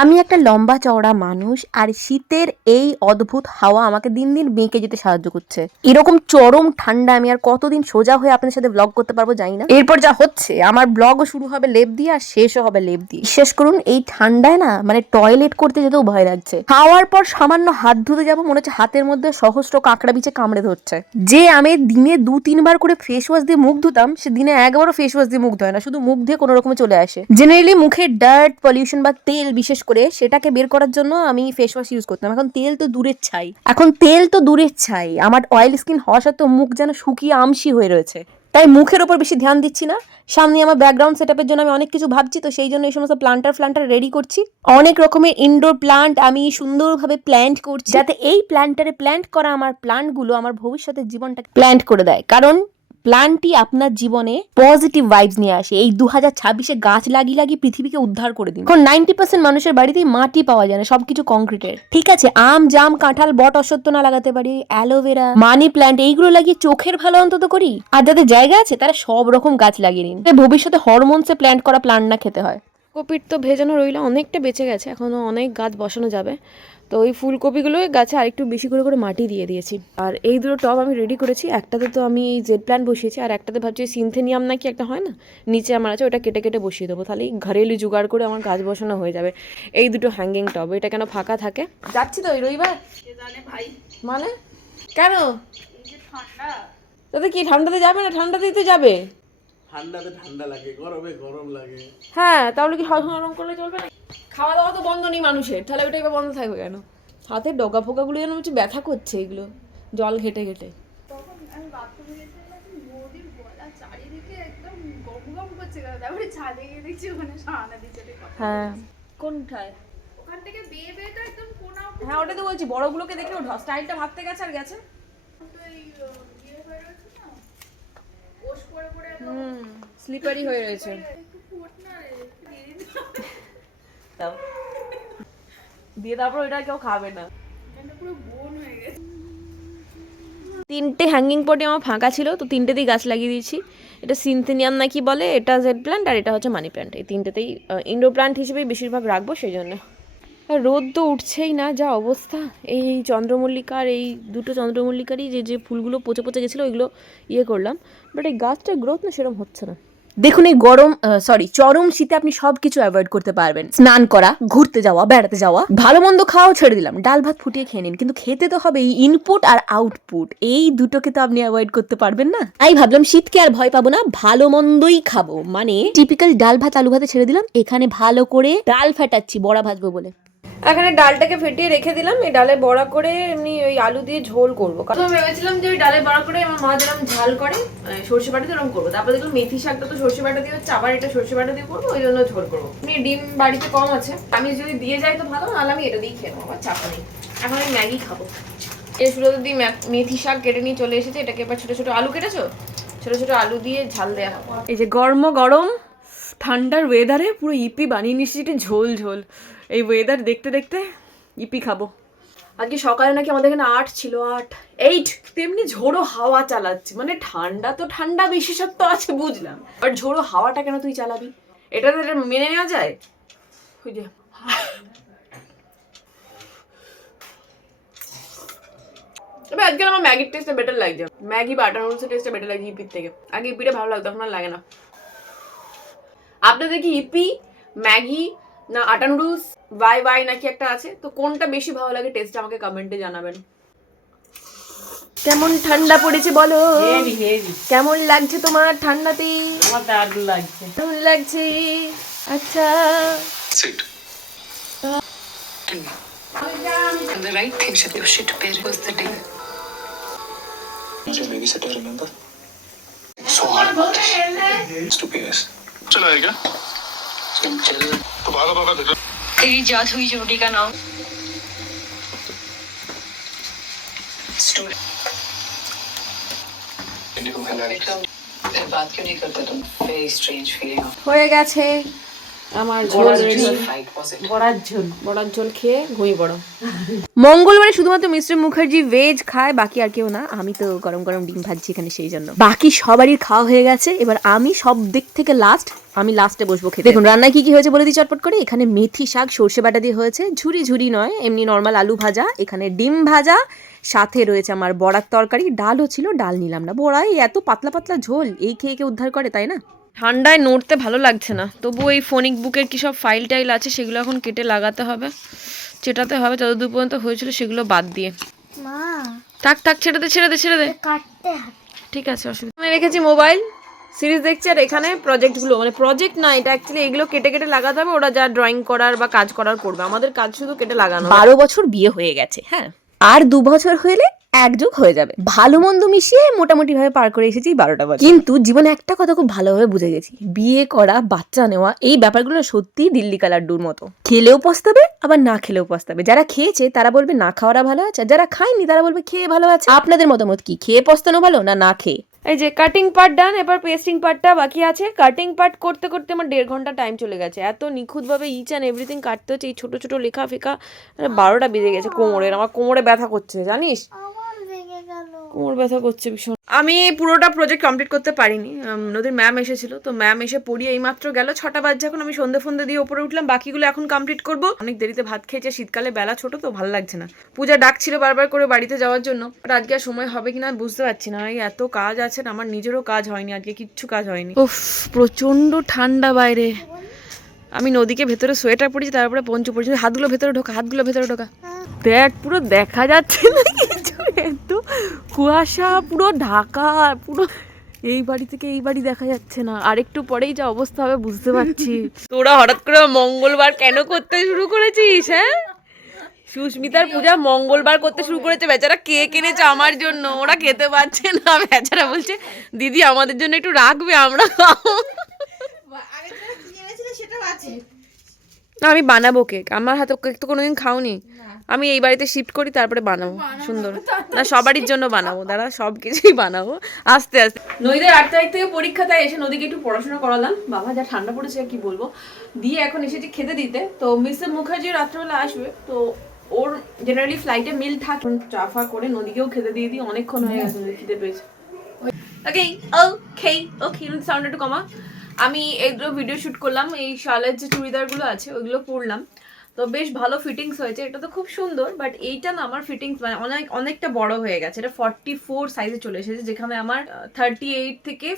আমি একটা লম্বা চওড়া মানুষ, আর শীতের এই অদ্ভুত হাওয়া আমাকে দিন দিন বেঁকে যেতে সাহায্য করছে। এরকম চরম ঠান্ডা আমি আর কতদিন সোজা হয়ে আপনাদের সাথে ব্লগ করতে পারবো জানি না। এরপর যা হচ্ছে, আমার ব্লগও শুরু হবে লেপ দিয়ে আর শেষও হবে লেপ দিয়ে। বিশ্বাস করুন, এই ঠান্ডায় না মানে টয়লেট করতে যেতেও ভয় লাগছে। খাওয়ার পর সামান্য হাত ধুতে যাবো, মনে হচ্ছে হাতের মধ্যে সহস্র কাঁকড়া বিছে কামড়ে ধরছে। যে আমি দিনে 2-3 বার করে ফেস ওয়াশ দিয়ে মুখ ধুতাম, সে দিনে একবারও ফেস ওয়াশ দিয়ে মুখ ধোয় না, শুধু মুখ দিয়ে কোনো রকমে চলে আসে। জেনারেলি মুখের ডার্ট, পলিউশন বা তেল বিশেষ করে সেটাকে বের করার জন্য আমি ফেস ওয়াশ ইউজ করতাম। এখন তেল তো দূরের ছাই, আমার অয়েল স্কিন হওয়া সত্ত্বেও মুখ যেন শুকিয়ে আমসি হয়ে রয়েছে। তাই মুখের ওপর বেশি ধ্যান দিচ্ছি না। সামনে আমার ব্যাকগ্রাউন্ড সেটআপের জন্য আমি অনেক কিছু ভাবছি, তো সেই জন্য এই সমস্ত প্লান্টার রেডি করছি। অনেক রকমের ইনডোর প্লান্ট আমি সুন্দরভাবে প্ল্যান্ট করছি, যাতে এই প্ল্যান্ট করা আমার প্লান্টগুলো আমার ভবিষ্যতের জীবনটাকে প্ল্যান্ট করে দেয়। কারণ প্ল্যান্টই আপনার জীবনে পজিটিভ ভাইবস নিয়ে আসে। এই 2026-এ গাছ লাগিয়ে পৃথিবীকে উদ্ধার করে দিন। এখন 90% মানুষের বাড়িতেই মাটি পাওয়া যায় না, সবকিছু কংক্রিটের। ঠিক আছে, আম, জাম, কাঁঠাল, বট, অশ্বত্থ না লাগাতে পারি, অ্যালোভেরা, মানি প্ল্যান্ট এইগুলো লাগিয়ে চোখের ভালো অন্তত করি। আর যাদের জায়গা আছে তারা সব রকম গাছ লাগিয়ে নিন, ভবিষ্যতে হরমোনসে প্ল্যান্ট করা প্ল্যান্ট না খেতে হয়। ফুলকপির তো ভেজানো রইলো, অনেকটা বেঁচে গেছে, এখনও অনেক গাছ বসানো যাবে। তো ওই ফুলকপিগুলো গাছে আরেকটু বেশি করে মাটি দিয়ে দিয়েছি। আর এই দুটো টব আমি রেডি করেছি। একটাতে তো আমি জেড প্ল্যান্ট বসিয়েছি, আর একটাতে ভাবছি সিনথেনিয়াম নাকি একটা হয় না, নিচে আমার আছে, ওটা কেটে বসিয়ে দেবো। তাহলে ঘরেলু জোগাড় করে আমার গাছ বসানো হয়ে যাবে। এই দুটো হ্যাঙ্গিং টব, এটা কেন ফাঁকা থাকে। যাচ্ছি তো ওই রবিবার। মানে কেন তাতে কি ঠান্ডাতে যাবে না? ঠান্ডাতেই তো যাবে। ঠান্ডাতে ঠান্ডা লাগে, গরমে গরম লাগে। হ্যাঁ, তাহলে কি গরম করলে চলবে না? খাওয়া দাওয়া তো বন্ধ নেই মানুষের, তাহলে ওইটা এবার বন্ধ থাকবে কেন? হাতের ডগা ফোকাগুলো যেন হচ্ছে ব্যথা করছে, এগুলো জল ঘেটে তখন আমি বাথরুমে গেছিলাম, নাকি মোদির গলা চারিদিকে একদম গম গম করছে, তারপরে ছাদে গিয়ে দেখছি ওখানে সাহানা দিচ্ছে। হ্যাঁ, কোনটায়? ওখান থেকে বেয়ে বেয়ে তো একদম কোনা। হ্যাঁ, ওটা তো বলছি, বড়গুলোকে দেখে ওঠা, স্টাইলটা ভাবতে গেছে আর গেছে। তো এই ইয়ে হয়ে রয়েছে না, ওশ পরে পরে স্লিপারি হয়ে রয়েছে। একটু ফোট না রে, দিয়ে দিন। দিয়ে তারপর ওইটা কেউ খাবে না। এখানটা পুরো বোন হয়ে গেছে। 3টে হ্যাঙ্গিং পটে আমার ফাঁকা ছিল, তো 3টেতেই গাছ লাগিয়ে দিয়েছি। এটা সিনথেনিয়াম নাকি বলে, এটা জেড প্ল্যান্ট, আর এটা হচ্ছে মানি প্ল্যান্ট। এই 3টেতেই ইনডোর প্ল্যান্ট হিসেবেই বেশিরভাগ রাখবো সেই জন্য। আর রোদ তো উঠছেই না, যা অবস্থা। এই চন্দ্রমল্লিকার, এই দুটো চন্দ্রমল্লিকারই যে ফুলগুলো পচে গেছিলো ওইগুলো করলাম, বাট এই গাছটার গ্রোথ না সেরকম হচ্ছে না। দেখুন, এই চরম শীতে আপনি সবকিছু অ্যাভয়েড করতে পারবেন। স্নান করা, ঘুরতে যাওয়া, বেড়াতে যাওয়া, ভালো মন্দ খাওয়াও ছেড়ে দিলাম, ডাল ভাত ফুটিয়ে খেয়ে নিন, কিন্তু খেতে তো হবে। ইনপুট আর আউটপুট, এই দুটোকে তো আপনি অ্যাভয়েড করতে পারবেন না। তাই ভাবলাম শীতকে আর ভয় পাবো না, ভালো মন্দই খাবো। মানে টিপিক্যাল ডাল ভাত আলু ভাতে ছেড়ে দিলাম, এখানে ভালো করে ডাল ফাটাচ্ছি বড়া ভাজবো বলে। এখানে ডালটাকে ফেটিয়ে রেখে দিলাম, এই ডালে বড়া করে এমনি ওই আলু দিয়ে ঝোল করবো। কারণ ভেবেছিলাম যে ওই ডালে বড়া করে আমার মা যেরকম ঝাল করে সর্ষে বাটা দিয়ে এরকম করবো। তারপরে দেখলাম মেথি শাকটা তো সর্ষে বাটা দিয়ে হচ্ছে, আবার এটা সর্ষে বাটা দিয়ে করবো, ওই জন্য ঝোল করবো। ডিম বাড়িতে কম আছে, আমি যদি দিয়ে যাই তো ভালো, নাহলে আমি এটা দিয়েই খেয়ে নেবো, আমার চাপা নেই। এখন আমি ম্যাগি খাবো। এই শুরুতে দিয়ে মেথি শাক কেটে নিয়ে চলে এসেছে, এটাকে এবার ছোটো ছোটো আলু কেটেছো, ছোটো ছোটো আলু দিয়ে ঝাল দেওয়া হবে। এই যে গরম ঠান্ডার ওয়েদারে পুরো ইপি বানিয়ে নিচ্ছি, ঝোল ঝোল। এই ওয়েদার দেখতে দেখতে ইপি খাবো। আজকে সকালে নাকি আমাদের এখানে 8 ছিল, 8 তেমনি ঝোড়ো হাওয়া চালাচ্ছে। মানে ঠান্ডা তো ঠান্ডা বিশেষত্ব আছে বুঝলাম, বাট ঝোড়ো হাওয়াটা কেন তুই চালাবি? এটা তো মেনে নেওয়া যায়। ওই যে তবে আজকে আমার ম্যাগির টেস্টটা বেটার লাগছে, ম্যাগি বা আটা নুডলসের টেস্টটা বেটার লাগছে ইপির থেকে। আগে ইপিটা ভালো লাগতো, এখন আর লাগে না। আপনাদের কি ইপি, ম্যাগি না আটা নুডলস, ওয়াই নাকি একটা আছে, তো কোনটা বেশি ভালো লাগে টেস্ট আমাকে কমেন্টে জানাবেন। কেমন ঠান্ডা পড়েছে বলো, কেমন লাগছে তোমার ঠান্ডাতে? আমার দারুণ লাগছে। কেমন লাগছে? আচ্ছা, And the right things that you should bear was the day. मुझे babysitter remember? So hard about this. Stupid. चला है क्या? चल तो भागा देखो। तेरी जात हुई जोड़ी का नाम बात क्यों नहीं करते तुम? Very strange feeling. হয়ে গেছে। আমার ঝোল রেডি, বড়ার ঝোল খেয়ে ঘুমিয়ে পড়ো। মঙ্গলবারে শুধুমাত্র মিস্টার মুখার্জি ভেজ খায়, বাকি আর কেউ না। আমি তো গরম গরম ডিম ভাজছি এখানে, সেই জন্য। বাকি সবারই খাওয়া হয়ে গেছে, এবার আমি সব দিক থেকে আমি লাস্টে বসবো খেতে। দেখুন রান্নায় কি কি হয়েছে বলে দিই চটপট করে। এখানে মেথি শাক সর্ষে বাটা দিয়ে হয়েছে, ঝুরি ঝুরি নয়, এমনি নর্মাল আলু ভাজা। এখানে ডিম ভাজা, সাথে রয়েছে আমার বড়ার তরকারি, ডালও ছিল, ডাল নিলাম না। বড়াই এত পাতলা পাতলা ঝোল, এই খেয়ে উদ্ধার করে, তাই না? ঠান্ডায় নড়তে ভালো লাগছে না, তবু এই ফোনিক বুকের কি সব ফাইল টাইল আছে সেগুলো এখন কেটে লাগাতে হবে, চেটাতে হবে, যতদূর পর্যন্ত হয়েছিল সেগুলো বাদ দিয়ে। মা থাক থাক, ছেড়ে দে ছেড়ে দে ছেড়ে দে, কাটতে ঠিক আছে, অসুবিধা। আমি রেখেছি মোবাইল, সিরিজ দেখছি, আর এখানে প্রজেক্টগুলো, মানে প্রজেক্ট না এটা অ্যাকচুয়ালি, এগুলো কেটে কেটে লাগাতে হবে। ওরা যা ড্রয়িং করার বা কাজ করার করবে, আমাদের কাজ শুধু কেটে লাগানো। 12 বছর বিয়ে হয়ে গেছে, হ্যাঁ, আর 2 বছর হলে একযোগ হয়ে যাবে। ভালো মন্দ মিশিয়ে মোটামুটি ভাবে পার করে এসেছি 12টা বছর। কিন্তু জীবনে একটা কথা খুব ভালোভাবে বুঝে গেছি, বিয়ে করা, বাচ্চা নেওয়া, এই ব্যাপারগুলো সত্যি দিল্লি কা লাড্ডুর মতো। খেলেও পস্তাবে, আবার না খেলেও পস্তাবে। যারা খেয়েছে তারা বলবে না খাওয়াটা ভালো আছে, আর যারা খায়নি তারা বলবে খেয়ে ভালো আছে। আপনাদের মতামত কি, খেয়ে পস্তানো ভালো না খেয়ে? এই যে কাটিং পার্ট ডান, এবার পেস্টিং পার্টটা বাকি আছে। কাটিং পার্ট করতে করতে আমার 1.5 ঘন্টা টাইম চলে গেছে। এত নিখুঁতভাবে ইচ অ্যান্ড এভরিথিং কাটতে হচ্ছে, এই ছোট ছোট লেখা ফেকা। 12টা বেজে গেছে কোমরের, আমার কোমরে ব্যথা করছে জানিস, কোমর ব্যথা করছে ভীষণ। আমি পুরোটা প্রজেক্ট কমপ্লিট করতে পারিনি, নদীর ম্যাম এসেছিল, তো ম্যাম এসে পড়িয়ে এইমাত্র গেল। 6টা বাজছে এখন, আমি সন্ধে ফন্দে দিয়ে ওপরে উঠলাম, বাকিগুলো এখন কমপ্লিট করব। অনেক দেরিতে ভাত খেয়েছে, শীতকালে বেলা ছোট তো ভালো লাগছে না। পূজা ডাকছিল বারবার করে বাড়িতে যাওয়ার জন্য, বাট আজকে আর সময় হবে কিনা বুঝতে পারছি না। এই এত কাজ আছে, আমার নিজেরও কাজ হয়নি আজকে, কিচ্ছু কাজ হয়নি। উফ, প্রচন্ড ঠান্ডা বাইরে। আমি নদীকে ভেতরে সোয়েটার পরেছি, তারপরে পঞ্চ পরেছি। হাতগুলো ভেতরে ঢোকা, দেখ পুরো দেখা যাচ্ছে না কিছু, এত কুয়াশা, পুরো ঢাকা, পুরো এই বাড়ি থেকে এই বাড়ি দেখা যাচ্ছে না। আরেকটু পরেই যা অবস্থা হবে বুঝতে পারছি। তোরা হঠাৎ করে মঙ্গলবার কেন করতে শুরু করেছিস? হ্যাঁ, সুস্মিতার পূজা মঙ্গলবার করতে শুরু করেছে। বেচারা কেক এনেছে আমার জন্য, ওরা খেতে পারছে না। বেচারা বলছে দিদি আমাদের জন্য একটু রাখবে, আমরা খাবো। না, আমি বানাবো কেক, আমার হাতে কেক তো কোনোদিন খাওনি। আমি এই বাড়িতে শিফট করি তারপরে বানাবো সুন্দর, না সবারই জন্য বানাবো, দাঁড়া সব কিছুই বানাবো আস্তে আস্তে। নদীদের 8 তারিখ থেকে পরীক্ষা, তাই এসে নদীকে একটু পড়াশোনা করালাম। বাবা যা ঠান্ডা পড়েছে কি বলবো, দিয়ে এখন এসেছি খেতে দিতে। তো মিস্টার মুখার্জি রাত্রেবেলা আসবে, তো ওর জেনারেলি ফ্লাইটে মিল থাকে। চাফা করে নদীকেও খেতে দিয়ে দিই, অনেকক্ষণ হয়ে গেছে নদী খেতে পেয়েছে। ওকে ওকে, সাউন্ড একটু কমা। আমি এগুলো ভিডিও শুট করলাম, এই শালের যে চুড়িদারগুলো আছে ওইগুলো পরলাম, তো বেশ ভালো ফিটিংস হয়েছে। এটা তো খুব সুন্দর, বাট এইটা না আমার ফিটিংস মানে অনেকটা বড় হয়ে গেছে। এটা 44 সাইজে চলে এসেছে, যেখানে আমার 38 থেকে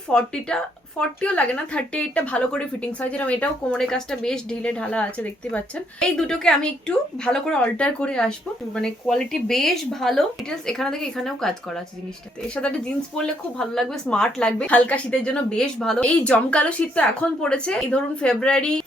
40ও লাগে না, 38টা ভালো করে ফিটিংস হয়। যেরকম এটাও কোমরের কাজটা বেশ ঢিলে ঢালা আছে, দেখতে পাচ্ছেন। এই দুটোকে আমি একটু ভালো করে অল্টার করে আসবো, মানে কোয়ালিটি বেশ ভালো। ডিটেলস এখানে থেকে এখানেও কাজ করা আছে জিনিসটা। এর সাথে একটা জিন্স পরলে খুব ভালো লাগবে, স্মার্ট লাগবে, হালকা শীতের জন্য বেশ ভালো। এই জমকালো শীত তো এখন পড়েছে, এই ধরুন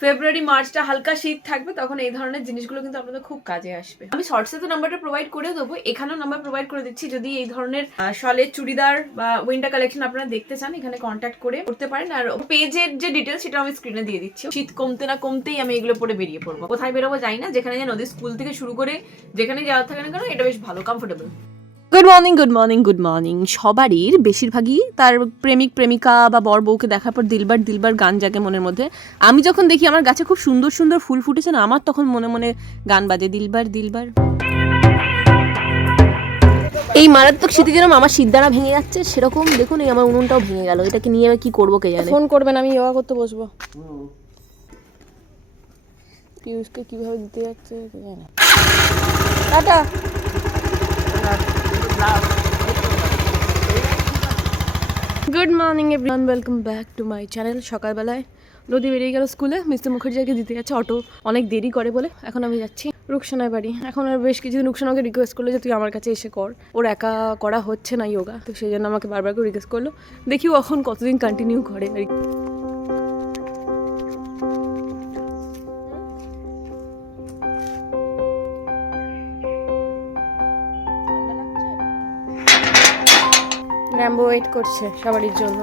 ফেব্রুয়ারি মার্চটা হালকা শীত থাকবে, তখন এই ধরনের জিনিসগুলো কিন্তু আপনাদের খুব কাজে আসবে। আমি শর্টসে তো নাম্বারটা প্রোভাইড করে দেবো, এখানেও নাম্বার প্রোভাইড করে দিচ্ছি। যদি এই ধরনের শলের চুড়িদার বা উইন্টার কালেকশন আপনারা দেখতে চান, এখানে কন্ট্যাক্ট করে করতে পারেন। আর পেজের যে ডিটেলস সেটা আমি স্ক্রিনে দিয়ে দিচ্ছি। শীত কমতে না কমতেই আমি এগুলো পরে বেরিয়ে পড়বো। কোথায় বেরোবো যাই না, যেখানে যাই, নদীর স্কুল থেকে শুরু করে যেখানে যাওয়া থাকে না কেন, এটা বেশ ভালো, কমফোর্টেবল। Good morning. সবারই বেশিরভাগই তার প্রেমিক প্রেমিকা বা বর বউকে দেখার পর দিলবার গান জাগে মনের মধ্যে। আমি যখন দেখি আমার গাছে খুব সুন্দর সুন্দর ফুল ফুটেছে না, আমার তখন মনে মনে গান বাজে, দিলবার। এই মারাত্মক শীতে যেরকম আমার সিদ্ধারা ভেঙে যাচ্ছে, সেরকম দেখুন এই আমার উনুনটাও ভেঙে গেল। এটাকে নিয়ে কি করবো কে জানে। ফোন করবেন, আমি যোগা করতে বসবো। পিউষকে কিভাবে দিতে যাচ্ছে কে জানে। Tata. Good morning everyone, welcome back to my channel. সকালবেলায় নদী বেরিয়ে গেল স্কুলে, মিস্টার মুখার্জিকে দিতে যাচ্ছে, অটো অনেক দেরি করে বলে এখন আমি যাচ্ছি রুকসানার বাড়ি। এখন আর বেশ কিছুদিন রুকসানাকে রিকোয়েস্ট করলো যে তুই আমার কাছে এসে কর, ওর একা করা হচ্ছে না যোগা, তো সেই জন্য আমাকে বারবার করে রিকোয়েস্ট করলো। দেখি ও এখন কতদিন কন্টিনিউ করে। র্যাম্বো ওয়েট করছে সবারই জন্য।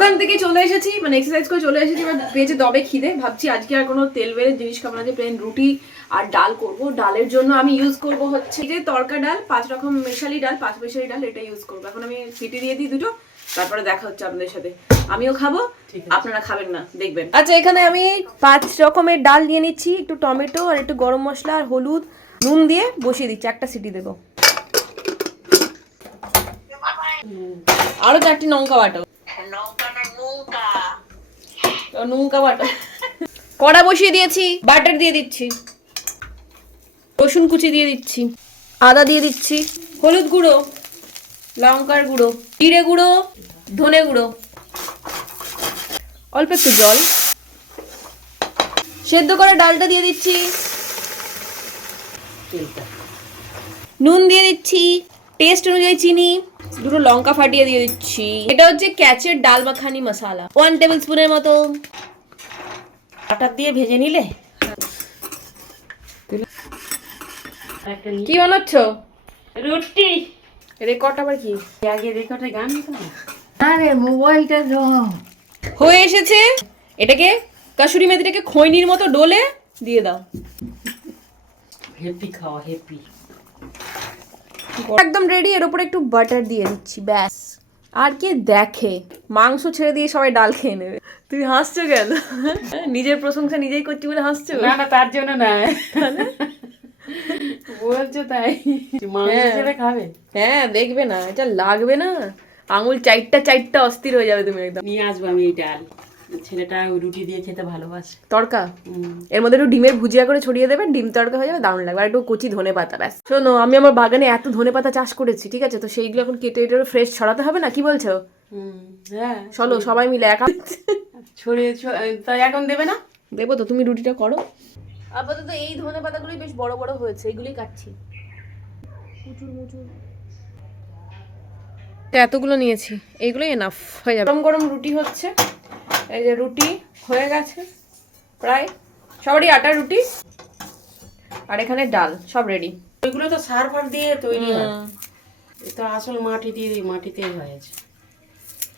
ওখান থেকে চলে এসেছি, মানে এক্সারসাইজ করে চলে এসেছি, এবার পেয়েছে দবে খিদে। ভাবছি আজকে আর কোনো তেল বেড়ে জিনিস খাবো না, যে প্লেন রুটি আর ডাল করব। ডালের জন্য আমি ইউজ করব হচ্ছে যে তড়কা ডাল, 5 রকম মেশালি ডাল, 5 মেশালি ডাল, এটা ইউজ করবো। এখন আমি সিটি দিয়ে দিই দুটো, তারপরে দেখা হচ্ছে আপনাদের সাথে। আমিও খাবো, আপনারা খাবেন না, দেখবেন। আচ্ছা, এখানে আমি 5 রকমের ডাল নিয়ে নিচ্ছি, একটু টমেটো আর একটু গরম মশলা আর হলুদ নুন দিয়ে বসিয়ে দিচ্ছি, একটা সিটি দেবো। আরো 4টি লঙ্কা বাটো, নুনকা বাটো। কড়া বসিয়ে দিয়েছি, বাটার দিয়ে দিচ্ছি, রসুন কুচি দিয়ে দিচ্ছি, আদা দিয়ে দিচ্ছি, হলুদ গুঁড়ো, লঙ্কার গুঁড়ো, জিরে গুঁড়ো, ধনে গুঁড়ো, অল্প একটু জল, সেদ্ধ করা ডালটা দিয়ে দিচ্ছি, নুন দিয়ে দিচ্ছি, টেস্ট অনুযায়ী চিনি, দুটো লঙ্কা ফাটিয়ে দিয়ে দিচ্ছি। এটা হচ্ছে ক্যাচের ডাল মাখানি মশলা, 1 টেবিল স্পুনের মতো। বাটার দিয়ে ভেজে নিলে। কি বানাচ্ছ? রুটি। রেকর্ড আবার কি? আগে রেকর্ডে গান আরে মোবাইলটা দাও। হয়ে এসেছে। এটাকে কাসুরি মেথিটাকে খৈনির মতো ডলে দিয়ে দাও। হেপি খাওয়া, হেপি। একদম রেডি। এর উপরে একটু বাটার দিয়ে দিচ্ছি, ব্যাস। আর কে দেখে? মাংস ছেড়ে দিয়ে সবাই ডাল খেয়ে নেবে। তুমি হাসছো কেন? নিজের প্রশংসা নিজেই করছি বলে হাসছো? না না, তার জন্য না, বলছো তাই। মাংস ছেড়ে খাবে? হ্যাঁ, দেখবে না, এটা লাগবে না, আঙুল চারটা অস্থির হয়ে যাবে তুমি একদম। নিয়ে আসবো আমি এই ডাল। ছেলেটা ওই রুটি দিয়ে খেতে ভালোবাসে। তড়কা এর মধ্যে একটু ডিমের ভুজিয়া করে ছড়িয়ে দেবে, ডিম তড়কা হয়ে যাবে, দারুণ লাগবে। আর একটু কচি ধনে পাতা, ব্যাস। শোনো, আমি আমার বাগানে এত ধনে পাতা চাষ করেছি, ঠিক আছে? তো সেইগুলো এখন কেটে কেটে ফ্রেশ ছড়াতে হবে না, কি বলছো? হ্যাঁ, চলো সবাই মিলে একা ছড়িয়ে তাই এখন দেবে না? দেবো তো, তুমি রুটিটা করো। আপাতত এই ধনে পাতাগুলোই বেশ বড় বড় হয়েছে, এগুলোই কাটছি। এতগুলো নিয়েছি, এইগুলোই এনাফ হয়ে যাবে। গরম গরম রুটি হচ্ছে, এই যে রুটি হয়ে গেছে প্রায়, সবারই আটার রুটি। আর এখানে ডাল, সব রেডি। ওইগুলো তো সার ফার দিয়ে তৈরি হয়, এ তো আসল মাটিতেই হয়েছে।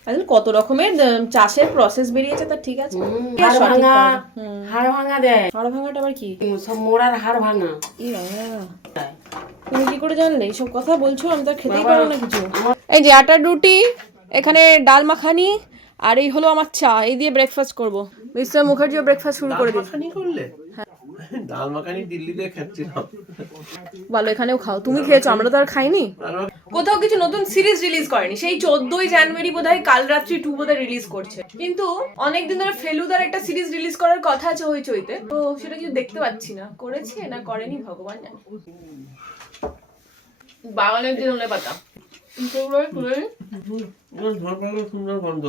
আসলে কত রকমের চাষের প্রসেস বেরিয়েছে, তা ঠিক আছে। হাড় ভাঙা দেয়। হাড় ভাঙাটা আবার কি? সব মোড়ার হাড় ভাঙা। তুমি কি করে জানলে এইসব কথা বলছো? আমি তো খেতেই পারবো না কিছু। এই যে আটার রুটি, এখানে ডাল মাখানি, আর এই হলো আমার চা। এই দিয়ে ব্রেকফাস্ট করব। মিস্টার মুখার্জিও ব্রেকফাস্ট শুরু করে দিন। মাখানি করলে? ডাল মাখানি দিল্লিতে খাচ্ছিলাম। ভালো, এখানেও খাও। তুমি খেয়েছো, আমরা তো আর খাইনি। কোথাও কিছু নতুন সিরিজ রিলিজ করেনি। সেই 14ই জানুয়ারি বোধহয় কাল রাত্রি 2 বোধহয় রিলিজ করছে। কিন্তু অনেকদিন ধরে ফেলুদার একটা সিরিজ রিলিজ করার কথা আছে হইচইতে, তো সেটা কিছু দেখতে পাচ্ছি না। করেছে না করেনি ভগবান জানে। বাগানের যে ধনে পাতা, সুন্দর গন্ধ।